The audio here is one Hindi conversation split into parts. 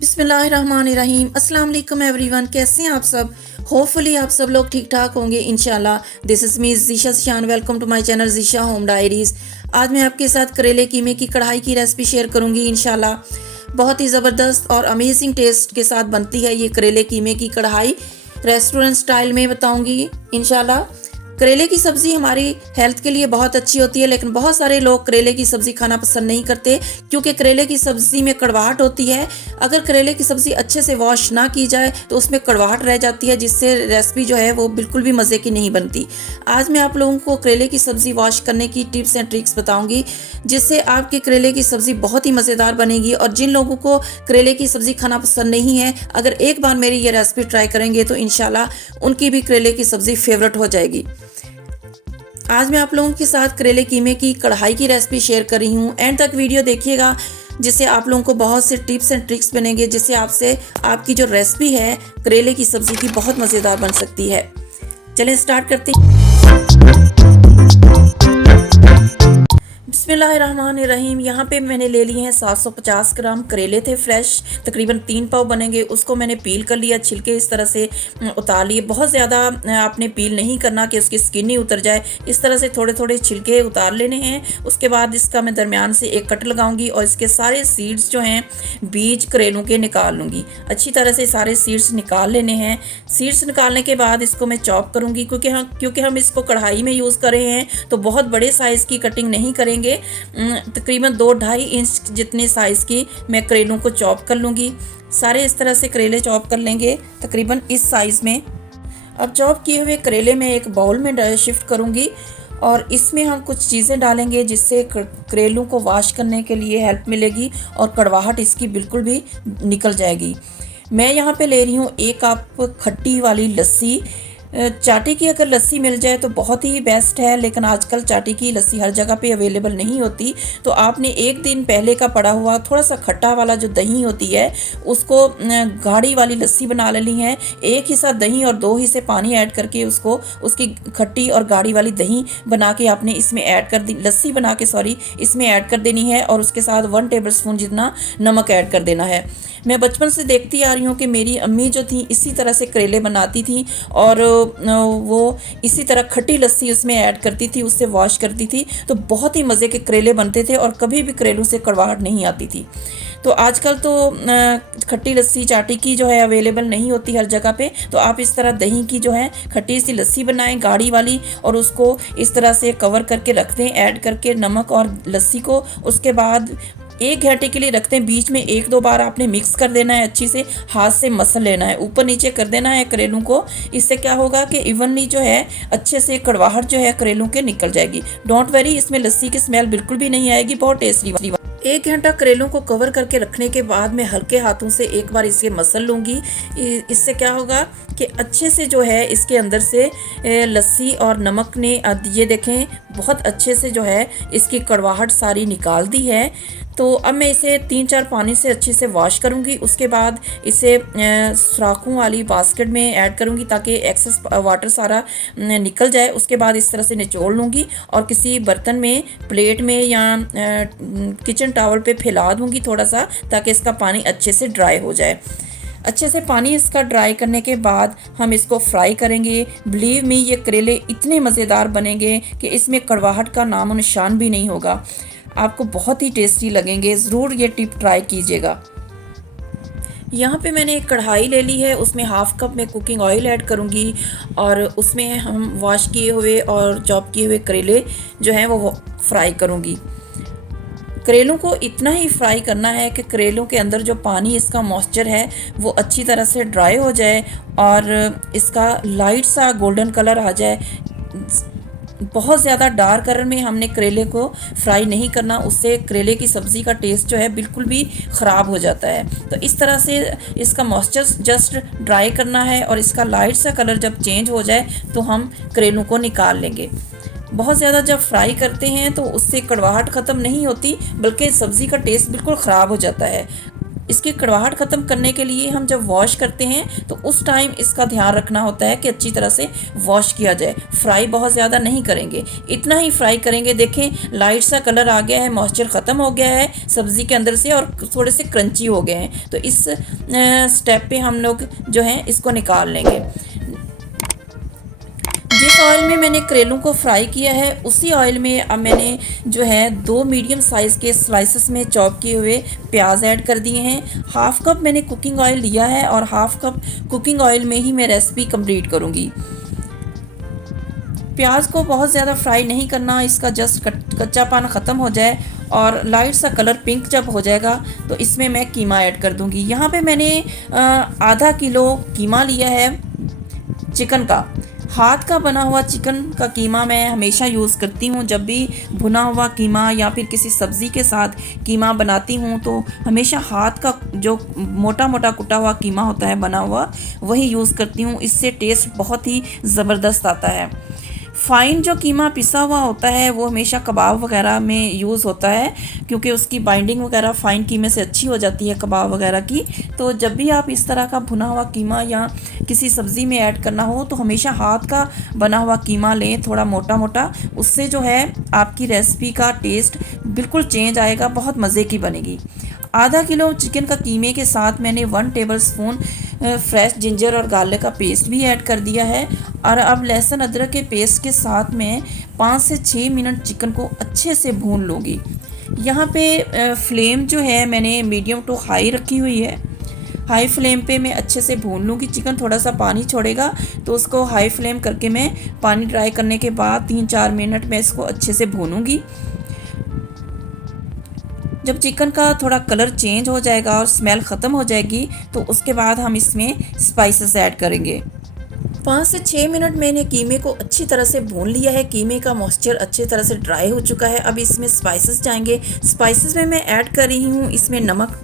बिस्मिल्लाहिर्रहमानिर्रहीम। अस्सलाम वालेकुम एवरीवन, कैसे हैं आप सब। होपफुली आप सब लोग ठीक ठाक होंगे इंशाल्लाह। This is me Zeesha Shan, welcome to my channel Zeesha home diaries. आज मैं आपके साथ करेले कीमे की कढ़ाई की रेसिपी शेयर करूंगी इंशाल्लाह। बहुत ही ज़बरदस्त और अमेजिंग टेस्ट के साथ बनती है ये करेले कीमे की कढ़ाई। रेस्टोरेंट स्टाइल में बताऊंगी इंशाल्लाह। करेले की सब्ज़ी हमारी हेल्थ के लिए बहुत अच्छी होती है, लेकिन बहुत सारे लोग करेले की सब्ज़ी खाना पसंद नहीं करते क्योंकि करेले की सब्ज़ी में कड़वाहट होती है। अगर करेले की सब्ज़ी अच्छे से वॉश ना की जाए तो उसमें कड़वाहट रह जाती है, जिससे रेसिपी जो है वो बिल्कुल भी मज़े की नहीं बनती। आज मैं आप लोगों को करेले की सब्ज़ी वॉश करने की टिप्स एंड ट्रिक्स बताऊंगी, जिससे आपके करेले की सब्ज़ी बहुत ही मज़ेदार बनेगी। और जिन लोगों को करेले की सब्ज़ी खाना पसंद नहीं है, अगर एक बार मेरी ये रेसिपी ट्राई करेंगे तो इंशाल्लाह उनकी भी करेले की सब्ज़ी फेवरेट हो जाएगी। आज मैं आप लोगों के साथ करेले कीमे की कढ़ाई की रेसिपी शेयर कर रही हूँ। एंड तक वीडियो देखिएगा, जिससे आप लोगों को बहुत से टिप्स एंड ट्रिक्स बनेंगे, जिससे आपसे आपकी जो रेसिपी है करेले की सब्ज़ी की बहुत मज़ेदार बन सकती है। चलें स्टार्ट करते हैं। बिस्मिल्लाहिर्रहमानिर्रहीम। यहाँ पे मैंने ले लिए हैं 750 ग्राम करेले थे फ्रेश, तकरीबन 3 पाव बनेंगे। उसको मैंने पील कर लिया, छिलके इस तरह से उतार लिए। बहुत ज़्यादा आपने पील नहीं करना कि उसकी स्किन ही उतर जाए, इस तरह से थोड़े थोड़े छिलके उतार लेने हैं। उसके बाद इसका मैं दरमियान से एक कट लगाऊंगी और इसके सारे सीड्स जो हैं बीज करेलों के निकाल लूँगी। अच्छी तरह से सारे सीड्स निकाल लेने हैं। सीड्स निकालने के बाद इसको मैं चॉप करूँगी, क्योंकि हम इसको कढ़ाई में यूज़ कर रहे हैं तो बहुत बड़े साइज़ की कटिंग नहीं करेंगे। तकरीबन 2-2.5 इंच जितने साइज़ की मैं करेलों को चॉप कर लूँगी। सारे इस तरह से करेले चॉप कर लेंगे, तकरीबन इस साइज़ में। अब चॉप किए हुए करेले में एक बाउल में शिफ्ट करूँगी और इसमें हम कुछ चीज़ें डालेंगे, जिससे करेलों को वॉश करने के लिए हेल्प मिलेगी और कड़वाहट इसकी बिल्कुल भी निकल जाएगी। मैं यहाँ पे ले रही हूँ 1 कप खट्टी वाली लस्सी। चाटी की अगर लस्सी मिल जाए तो बहुत ही बेस्ट है, लेकिन आजकल चाटी की लस्सी हर जगह पे अवेलेबल नहीं होती। तो आपने एक दिन पहले का पड़ा हुआ थोड़ा सा खट्टा वाला जो दही होती है, उसको गाढ़ी वाली लस्सी बना लेनी है। 1 हिस्सा दही और 2 हिस्से पानी ऐड करके उसको उसकी खट्टी और गाढ़ी वाली दही बना के आपने इसमें ऐड कर दी, लस्सी बना के इसमें ऐड कर देनी है। और उसके साथ 1 टेबलस्पून जितना नमक ऐड कर देना है। मैं बचपन से देखती आ रही हूँ कि मेरी अम्मी जो थी इसी तरह से करेले बनाती थी और वो इसी तरह खट्टी लस्सी उसमें ऐड करती थी, उससे वॉश करती थी, तो बहुत ही मज़े के करेले बनते थे और कभी भी करेलों से कड़वाहट नहीं आती थी। तो आजकल तो खट्टी लस्सी चाटी की जो है अवेलेबल नहीं होती हर जगह पे, तो आप इस तरह दही की जो है खट्टी सी लस्सी बनाएं गाढ़ी वाली, और उसको इस तरह से कवर करके रख दें ऐड करके नमक और लस्सी को। उसके बाद 1 घंटे के लिए रखते हैं। बीच में 1-2 बार आपने मिक्स कर देना है, अच्छी से हाथ से मसल लेना है, ऊपर नीचे कर देना है करेलों को। इससे क्या होगा कि इवनली जो है अच्छे से कड़वाहट जो है करेलों के निकल जाएगी। डोंट वरी, इसमें लस्सी की स्मेल बिल्कुल भी नहीं आएगी, बहुत टेस्टी वाली। 1 घंटा करेलों को कवर करके रखने के बाद मैं हल्के हाथों से एक बार इसे मसल लूँगी। इससे क्या होगा कि अच्छे से जो है इसके अंदर से लस्सी और नमक ने, ये देखें, बहुत अच्छे से जो है इसकी कड़वाहट सारी निकाल दी है। तो अब मैं इसे 3-4 पानी से अच्छे से वॉश करूँगी। उसके बाद इसे सुराखों वाली बास्केट में ऐड करूँगी ताकि एक्सेस वाटर सारा निकल जाए। उसके बाद इस तरह से निचोड़ लूँगी और किसी बर्तन में, प्लेट में या किचन टॉवल पे फैला दूँगी थोड़ा सा, ताकि इसका पानी अच्छे से ड्राई हो जाए। अच्छे से पानी इसका ड्राई करने के बाद हम इसको फ्राई करेंगे। बिलीव मी, ये करेले इतने मज़ेदार बनेंगे कि इसमें कड़वाहट का नामो निशान भी नहीं होगा। आपको बहुत ही टेस्टी लगेंगे। ज़रूर ये टिप ट्राई कीजिएगा। यहाँ पे मैंने एक कढ़ाई ले ली है, उसमें 1/2 कप मैं कुकिंग ऑयल ऐड करूँगी और उसमें हम वॉश किए हुए और चॉप किए हुए करेले जो हैं वो फ्राई करूँगी। करेलों को इतना ही फ्राई करना है कि करेलों के अंदर जो पानी, इसका मॉइस्चर है, वो अच्छी तरह से ड्राई हो जाए और इसका लाइट सा गोल्डन कलर आ जाए। बहुत ज़्यादा डार्क कलर में हमने करेले को फ्राई नहीं करना, उससे करेले की सब्ज़ी का टेस्ट जो है बिल्कुल भी ख़राब हो जाता है। तो इस तरह से इसका मॉइस्चर जस्ट ड्राई करना है और इसका लाइट सा कलर जब चेंज हो जाए तो हम करेलों को निकाल लेंगे। बहुत ज़्यादा जब फ्राई करते हैं तो उससे कड़वाहट ख़त्म नहीं होती, बल्कि सब्ज़ी का टेस्ट बिल्कुल ख़राब हो जाता है। इसकी कड़वाहट ख़त्म करने के लिए हम जब वॉश करते हैं तो उस टाइम इसका ध्यान रखना होता है कि अच्छी तरह से वॉश किया जाए। फ्राई बहुत ज़्यादा नहीं करेंगे, इतना ही फ्राई करेंगे। देखें लाइट सा कलर आ गया है, मॉइस्चर ख़त्म हो गया है सब्ज़ी के अंदर से और थोड़े से क्रंची हो गए हैं। तो इस स्टेप पे हम लोग जो है इसको निकाल लेंगे। जिस ऑयल में मैंने करेलों को फ्राई किया है उसी ऑयल में अब मैंने जो है 2 मीडियम साइज़ के स्लाइसेस में चॉप किए हुए प्याज ऐड कर दिए हैं। हाफ कप मैंने कुकिंग ऑयल लिया है और हाफ कप कुकिंग ऑयल में ही मैं रेसिपी कंप्लीट करूँगी। प्याज को बहुत ज़्यादा फ्राई नहीं करना, इसका जस्ट कच्चापन ख़त्म हो जाए और लाइट सा कलर पिंक जब हो जाएगा तो इसमें मैं कीमा ऐड कर दूँगी। यहाँ पे मैंने आधा किलो कीमा लिया है चिकन का। हाथ का बना हुआ चिकन का कीमा मैं हमेशा यूज़ करती हूँ। जब भी भुना हुआ कीमा या फिर किसी सब्ज़ी के साथ कीमा बनाती हूँ तो हमेशा हाथ का जो मोटा मोटा कुटा हुआ कीमा होता है बना हुआ वही यूज़ करती हूँ। इससे टेस्ट बहुत ही ज़बरदस्त आता है। फ़ाइन जो कीमा पिसा हुआ होता है वो हमेशा कबाब वगैरह में यूज़ होता है क्योंकि उसकी बाइंडिंग वगैरह फ़ाइन कीमे से अच्छी हो जाती है कबाब वगैरह की। तो जब भी आप इस तरह का भुना हुआ कीमा या किसी सब्ज़ी में ऐड करना हो तो हमेशा हाथ का बना हुआ कीमा लें, थोड़ा मोटा मोटा। उससे जो है आपकी रेसिपी का टेस्ट बिल्कुल चेंज आएगा, बहुत मज़े की बनेगी। आधा किलो चिकन का कीमे के साथ मैंने 1 टेबलस्पून फ्रेश जिंजर और गार्लिक का पेस्ट भी ऐड कर दिया है और अब लहसुन अदरक के पेस्ट के साथ मैं 5 से 6 मिनट चिकन को अच्छे से भून लूँगी। यहाँ पे फ्लेम जो है मैंने मीडियम टू हाई रखी हुई है। हाई फ्लेम पे मैं अच्छे से भून लूँगी। चिकन थोड़ा सा पानी छोड़ेगा तो उसको हाई फ्लेम करके मैं पानी ड्राई करने के बाद 3-4 मिनट मैं इसको अच्छे से भूनूँगी। जब चिकन का थोड़ा कलर चेंज हो जाएगा और स्मेल ख़त्म हो जाएगी तो उसके बाद हम इसमें स्पाइसेस ऐड करेंगे। 5 से 6 मिनट मैंने कीमे को अच्छी तरह से भून लिया है। कीमे का मॉइस्चर अच्छी तरह से ड्राई हो चुका है। अब इसमें स्पाइसेस जाएंगे। स्पाइसेस में मैं ऐड कर रही हूँ इसमें नमक,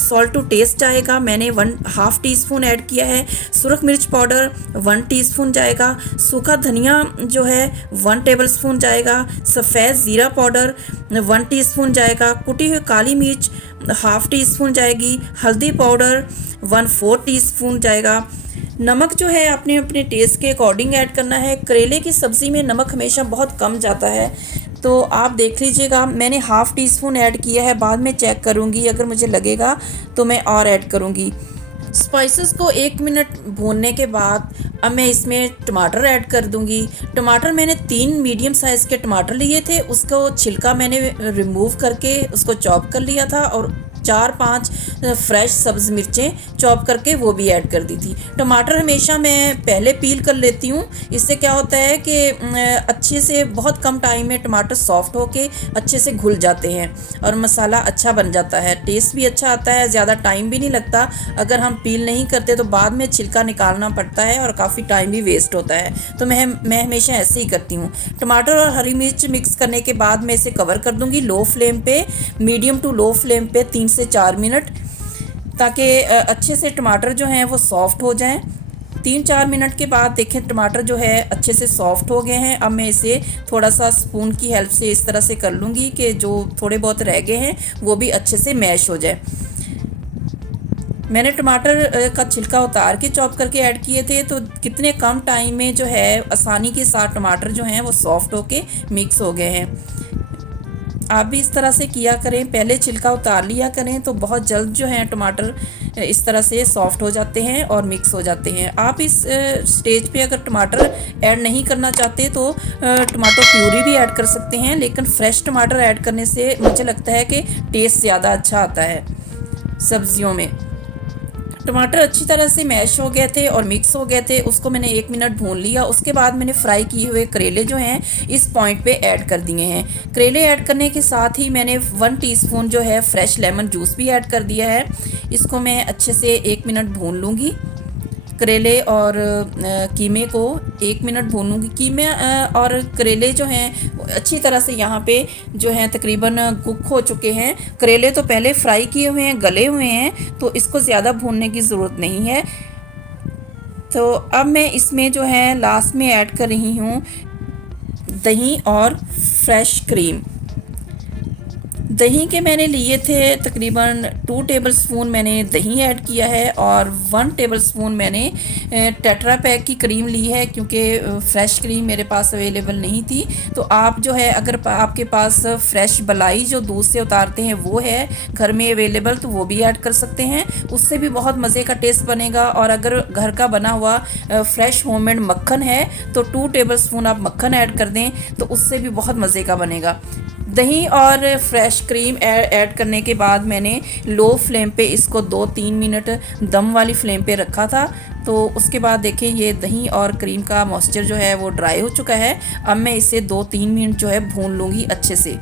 सॉल्ट टू टेस्ट जाएगा, मैंने 1/2 टीस्पून ऐड किया है। सुरख मिर्च पाउडर 1 टीस्पून जाएगा। सूखा धनिया जो है 1 टेबलस्पून जाएगा। सफ़ेद ज़ीरा पाउडर 1 टीस्पून जाएगा। कुटी हुई काली मिर्च 1/2 टीस्पून जाएगी। हल्दी पाउडर 1/4 टीस्पून जाएगा। नमक जो है आपने अपने टेस्ट के अकॉर्डिंग ऐड करना है। करेले की सब्ज़ी में नमक हमेशा बहुत कम जाता है तो आप देख लीजिएगा। मैंने 1/2 टीस्पून ऐड किया है, बाद में चेक करूँगी, अगर मुझे लगेगा तो मैं और ऐड करूँगी। स्पाइसेस को 1 मिनट भूनने के बाद अब मैं इसमें टमाटर ऐड कर दूंगी। टमाटर मैंने 3 मीडियम साइज़ के टमाटर लिए थे, उसको छिलका मैंने रिमूव करके उसको चॉप कर लिया था और 4-5 फ्रेश सब्ज़ मिर्चें चॉप करके वो भी ऐड कर दी थी। टमाटर हमेशा मैं पहले पील कर लेती हूँ। इससे क्या होता है कि अच्छे से बहुत कम टाइम में टमाटर सॉफ्ट होके अच्छे से घुल जाते हैं और मसाला अच्छा बन जाता है, टेस्ट भी अच्छा आता है, ज़्यादा टाइम भी नहीं लगता। अगर हम पील नहीं करते तो बाद में छिलका निकालना पड़ता है और काफ़ी टाइम भी वेस्ट होता है। तो मैं हमेशा ऐसे ही करती हूँ। टमाटर और हरी मिर्च मिक्स करने के बाद मैं इसे कवर कर दूँगी लो फ्लेम पे, मीडियम टू लो फ्लेम पे 3 से 4 मिनट, ताकि अच्छे से टमाटर जो हैं वो सॉफ़्ट हो जाएं। 3-4 मिनट के बाद देखें टमाटर जो है अच्छे से सॉफ़्ट हो गए हैं। अब मैं इसे थोड़ा सा स्पून की हेल्प से इस तरह से कर लूँगी कि जो थोड़े बहुत रह गए हैं वो भी अच्छे से मैश हो जाए। मैंने टमाटर का छिलका उतार के चॉप करके ऐड किए थे तो कितने कम टाइम में जो है आसानी के साथ टमाटर जो हैं वो सॉफ़्ट होके मिक्स हो गए हैं। आप भी इस तरह से किया करें, पहले छिलका उतार लिया करें तो बहुत जल्द जो है टमाटर इस तरह से सॉफ़्ट हो जाते हैं और मिक्स हो जाते हैं। आप इस स्टेज पे अगर टमाटर ऐड नहीं करना चाहते तो टमाटो प्यूरी भी ऐड कर सकते हैं, लेकिन फ्रेश टमाटर ऐड करने से मुझे लगता है कि टेस्ट ज़्यादा अच्छा आता है सब्जियों में। टमाटर अच्छी तरह से मैश हो गए थे और मिक्स हो गए थे, उसको मैंने 1 मिनट भून लिया। उसके बाद मैंने फ्राई किए हुए करेले जो हैं इस पॉइंट पे ऐड कर दिए हैं। करेले ऐड करने के साथ ही मैंने 1 टीस्पून जो है फ्रेश लेमन जूस भी ऐड कर दिया है। इसको मैं अच्छे से 1 मिनट भून लूँगी। करेले और कीमे को 1 मिनट भूनूंगी। कीमे और करेले जो हैं अच्छी तरह से यहाँ पे जो हैं तकरीबन कुक हो चुके हैं। करेले तो पहले फ्राई किए हुए हैं, गले हुए हैं, तो इसको ज़्यादा भूनने की ज़रूरत नहीं है। तो अब मैं इसमें जो है लास्ट में ऐड कर रही हूँ दही और फ्रेश क्रीम। दही के मैंने लिए थे तकरीबन 2 टेबलस्पून मैंने दही ऐड किया है और 1 टेबलस्पून मैंने टेट्रा पैक की क्रीम ली है, क्योंकि फ़्रेश क्रीम मेरे पास अवेलेबल नहीं थी। तो आप जो है अगर आपके पास फ़्रेश मलाई जो दूध से उतारते हैं वो है घर में अवेलेबल, तो वो भी ऐड कर सकते हैं, उससे भी बहुत मज़े का टेस्ट बनेगा। और अगर घर का बना हुआ फ़्रेश होममेड मक्खन है तो 2 टेबलस्पून आप मक्खन ऐड कर दें, तो उससे भी बहुत मज़े का बनेगा। दही और फ्रेश क्रीम ऐड करने के बाद मैंने लो फ्लेम पे इसको 2-3 मिनट दम वाली फ्लेम पे रखा था। तो उसके बाद देखें ये दही और क्रीम का मॉइस्चर जो है वो ड्राई हो चुका है। अब मैं इसे 2-3 मिनट जो है भून लूँगी अच्छे से,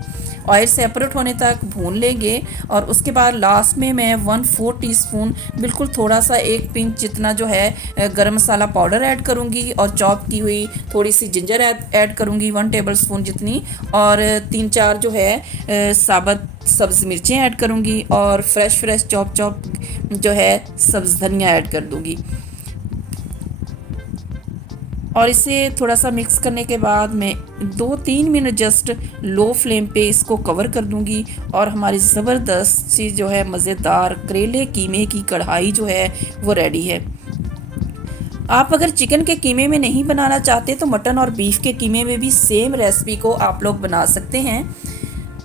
ऑयल सेपरेट होने तक भून लेंगे। और उसके बाद लास्ट में मैं 1/4 टीस्पून बिल्कुल थोड़ा सा 1 पिंच जितना जो है गरम मसाला पाउडर ऐड करूँगी और चॉप की हुई थोड़ी सी जिंजर ऐड करूँगी 1 टेबलस्पून जितनी, और 3-4 जो है साबुत सब्ज़ मिर्चें ऐड करूँगी और फ्रेश चॉप जो है सब्ज़ धनिया ऐड कर दूँगी। और इसे थोड़ा सा मिक्स करने के बाद मैं 2-3 मिनट जस्ट लो फ्लेम पे इसको कवर कर दूंगी और हमारी ज़बरदस्त सी जो है मज़ेदार करेले कीमे की कढ़ाई जो है वो रेडी है। आप अगर चिकन के कीमे में नहीं बनाना चाहते तो मटन और बीफ के कीमे में भी सेम रेसिपी को आप लोग बना सकते हैं।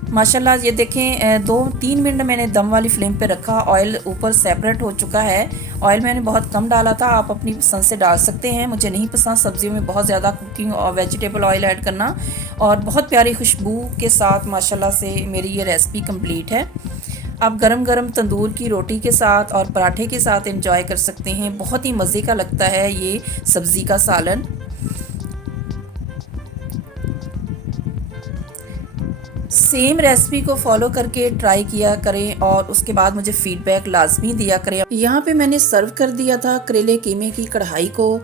माशाल्लाह ये देखें 2-3 मिनट मैंने दम वाली फ्लेम पे रखा, ऑयल ऊपर सेपरेट हो चुका है। ऑयल मैंने बहुत कम डाला था, आप अपनी पसंद से डाल सकते हैं। मुझे नहीं पसंद सब्जियों में बहुत ज़्यादा कुकिंग और वेजिटेबल ऑयल ऐड करना। और बहुत प्यारी खुशबू के साथ माशाल्लाह से मेरी ये रेसिपी कंप्लीट है। आप गरम गरम तंदूर की रोटी के साथ और पराठे के साथ एंजॉय कर सकते हैं। बहुत ही मज़े का लगता है ये सब्ज़ी का सालन। सेम रेसिपी को फॉलो करके ट्राई किया करें और उसके बाद मुझे फीडबैक लाजमी दिया करें। यहाँ पे मैंने सर्व कर दिया था करेले कीमे की कढ़ाई को।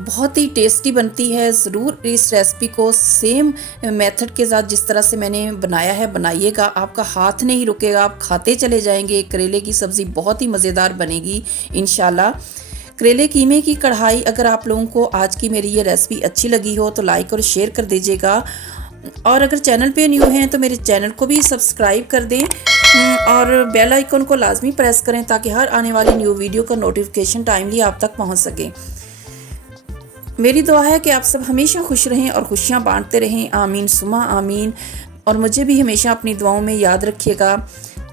बहुत ही टेस्टी बनती है। ज़रूर इस रेसिपी को सेम मेथड के साथ जिस तरह से मैंने बनाया है बनाइएगा, आपका हाथ नहीं रुकेगा, आप खाते चले जाएंगे। करेले की सब्ज़ी बहुत ही मज़ेदार बनेगी इंशाल्लाह। करेले कीमे की कढ़ाई अगर आप लोगों को आज की मेरी ये रेसिपी अच्छी लगी हो तो लाइक और शेयर कर दीजिएगा। और अगर चैनल पे न्यू हैं तो मेरे चैनल को भी सब्सक्राइब कर दें और बेल आइकन को लाजमी प्रेस करें ताकि हर आने वाली न्यू वीडियो का नोटिफिकेशन टाइमली आप तक पहुंच सके। मेरी दुआ है कि आप सब हमेशा खुश रहें और खुशियां बांटते रहें। आमीन सुमा आमीन। और मुझे भी हमेशा अपनी दुआओं में याद रखिएगा।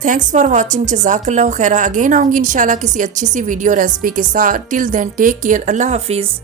Thanks for watching. जज़ाकल्लाहु खैरा। अगेन आऊँगी इंशाल्लाह किसी अच्छी सी वीडियो रेसिपी के साथ। Till then take care. अल्लाह हाफिज़।